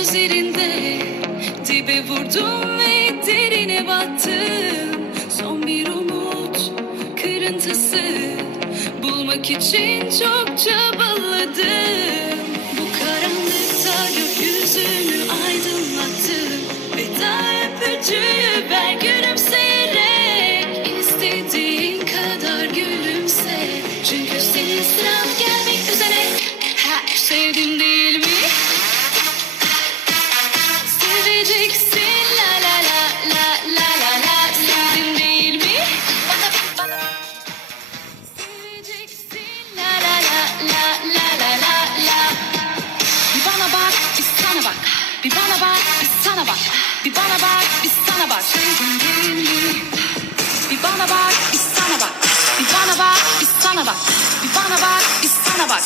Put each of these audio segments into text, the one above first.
gözlerinde Dibe vurdum ve derine battım. Son bir umut kırıntısı Bulmak için çok çabaladım. Sana bak. Bir bana bak bir sana bak? Bir bana bak bir sana bak. Bir bana bak bir sana bak. Bir bana bak bir sana bak?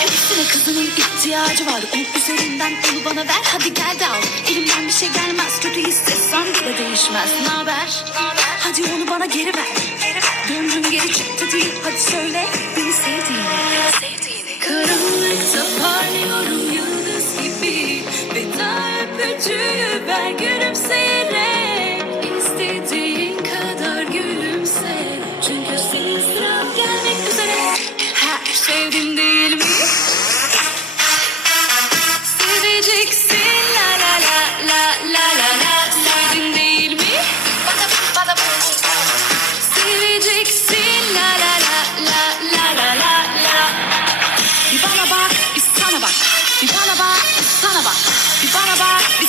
Hepsine kızının ihtiyacı var. Onun üzerinden onu bana ver. Hadi gel de al. Elimden bir şey gelmez. Kötü hissetsem bile değişmez. Ne haber? Hadi onu bana geri ver. Döndüm geri çıktı değil hadi söyle like it.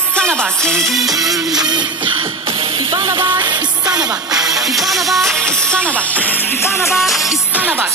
Bir sana bak? Bir bana bak bir sana bak. Bir bana bak bir sana bak. Bir bana bak bir sana bak